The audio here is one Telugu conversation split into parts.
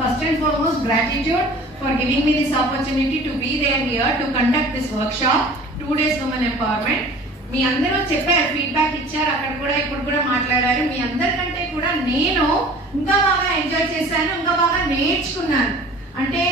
first and foremost gratitude for giving me this opportunity to be there here to conduct this workshop, 2 days women empowerment. మీ అందరూ చెప్పారు, ఫీడ్బ్యాక్ ఇచ్చారు, అక్కడ కూడా ఇప్పుడు కూడా మాట్లాడారు. మీ అందరికంటే కూడా నేను ఇంకా బాగా ఎంజాయ్ చేశాను, ఇంకా బాగా నేర్చుకున్నాను. అంటే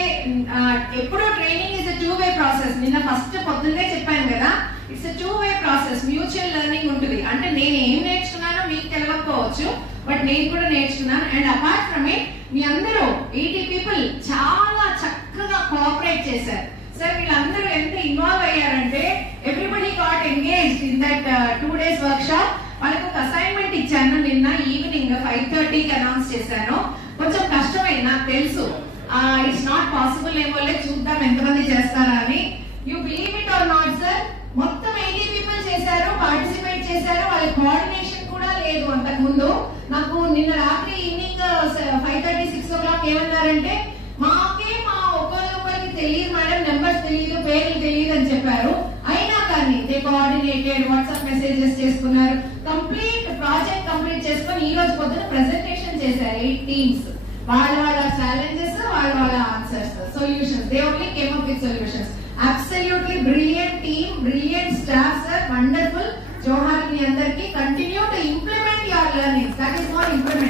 ఎప్పుడు training is a 2-way process. నిన్న ఫస్ట్ పొద్దున్నే చెప్పాను కదా, it's a 2-way process. Mutual learning ఉంటుంది. అంటే నేను ఏం నేర్చుకున్నానో మీకు తెలియకపోవచ్చు, బట్ నేను కూడా నేర్చుకున్నాను. అండ్ అపార్ట్ ఫ్రమ్ ఇట్ మీ అందరూ 80 పీపుల్ చాలా చక్కగా కోఆపరేట్ చేశారు. సార్ వీళ్ళందరూ ఎంత ఇన్వాల్వ్ అయ్యారంటే everybody got engaged in that 2 days workshop. వాళ్ళకి ఒక అసైన్మెంట్ ఇచ్చాను నిన్న ఈవినింగ్ 5:30కి అనౌన్స్ చేశాను. కొంచెం కష్టమైంది నాకు తెలుసు, ఇట్స్ నాట్ పాసిబుల్ ఏమో, చూద్దాం ఎంతమంది చేస్తారా అని. You believe it or not sir, మొత్తం 80 పీపుల్ చేశారు, పార్టిసిపేట్ చేశారు. వాళ్ళ కోఆర్డినేషన్ కూడా లేదు అంతకు ముందు. నాకు నిన్న రాత్రి ఈవినింగ్ 5:30-6 o'clock ఏమన్నారంటే, మాకే మా ఒకరికి తెలియదు మేడం, నెంబర్స్ తెలియదు, పేర్లు తెలియదు అని చెప్పారు. అయినా కానీ దే కోఆర్డినేటెడ్, వాట్సాప్ మెసేజెస్ చేసుకున్నారు, కంప్లీట్ ప్రాజెక్ట్ కంప్లీట్ చేసుకొని ఈ రోజు పొద్దున ప్రెజెంటేషన్ చేశారు 8 teams. వాళ్ళ ఛాలెంజెస్, వాళ్ళ answers, solutions, they only came up with solutions. Absolutely brilliant team, brilliant staff sir, wonderful. జోహార్ మీ అందరికి. Continue to implement your learnings, that is what implement.